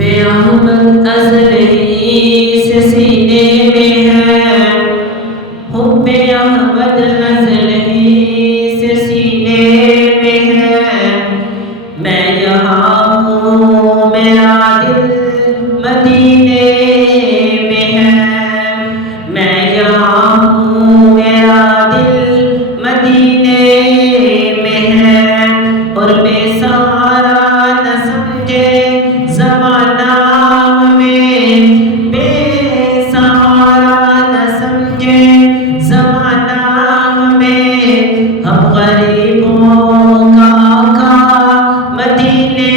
احمد ازلی سے سینے میں ہے، حب احمد ازلی سے سینے میں ہے، میں یہاں ہوں میرا دل مدینے میں ہے، میں یہاں ہوں میرا دل مدینے میں ہے، اور بے سہارا نہ سمجھے زمانہ ہمیں، بے سہارا نہ سمجھے زمانہ ہمیں، ہم غریبوں کا آقا مدینے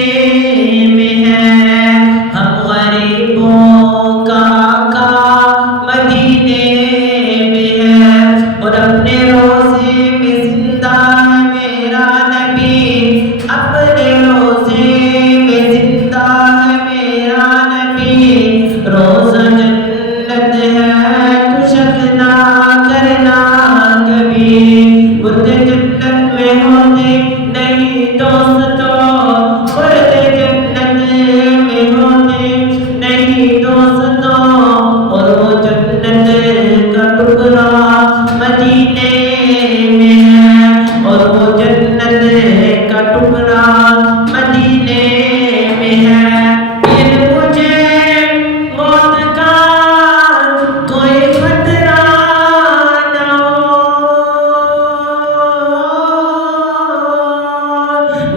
میں ہے، ہم غریبوں کا آقا مدینے میں ہے، اور اپنے روزے میں زندہ ہے میرا نبی، اپنے روزے میں زندہ ہے میرا نبی، روزہ جنت ہے تو شک نہ کرنا کبھی، مرد جنت میں ہوتے نہیں دوستوں، مرد جنت میں ہوتے نہیں دوستوں، اور وہ جنت کا ٹکڑا مدینے میں ہے، اور وہ جنت کا ٹکڑا مدینے میں ہے، پھر مجھے موت کا کوئی خطرہ نہ ہو،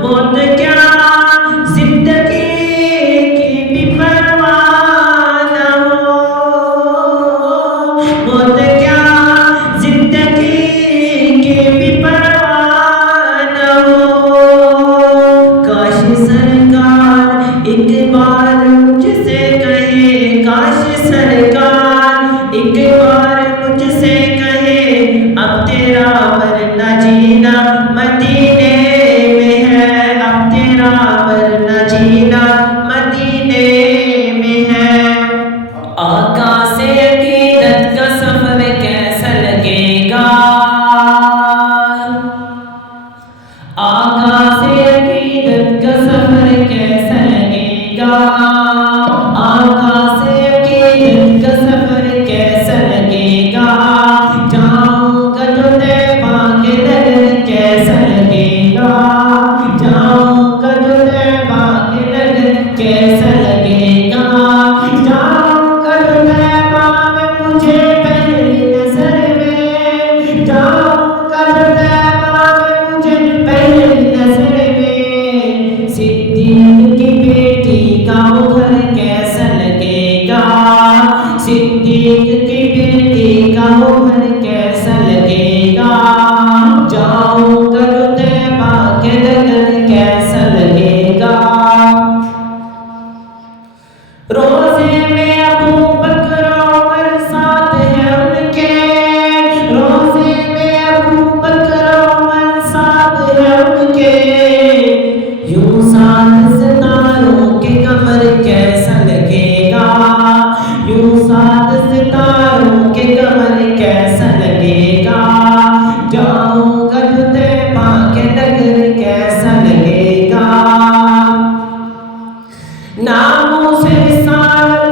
موت کیا زندگی کی بھی پرواہ نہ ہو، موت کیا زندگی کی بھی پرواہ نہ ہو، کاش سرکار ایک بار مجھ سے کہے، کاش سرکار ایک بار مجھ سے کہے، اب تیرا ورنہ جینا مدینے میں ہے، اب تیرا ورنہ جینا مدینے میں ہے، آقا سے عقیدت کا سفر کیسا لگے گا، آقا سے عقیدت کا سفر کیسا لگے گا، آقا سے عقیدت کا سفر کیسا لگے گا، جاؤں گا جو طیبہ کے نگر کیسا لگے گا، جاؤں گا جو طیبہ کے نگر کیسا لگے گا، جاؤں گا جو طیبہ میں مجھے پہلی نظر میں، جاؤں گا جو طیبہ میں مجھے پہلی نظر میں، صدیق کی بیٹی کا وہ گھر کیسا لگے گا، صدیق کی بیٹی کا وہ گھر کیسا لگے گا، جاؤں گا جو طیبہ کے نگر کیسا لگے گا، روزے میں ابو بکر عمر ساتھ ہے ان کے، روزے میں ابو بکر عمر ساتھ ہے ان کے، یوں ساتھ ستاروں کے قمر کیسا لگے گا، یوں ساتھ ستاروں کے قمر کیسا لگے گا، جاؤں گا جو طیبہ کے نگر کیسا لگے گا، ناموس رسالت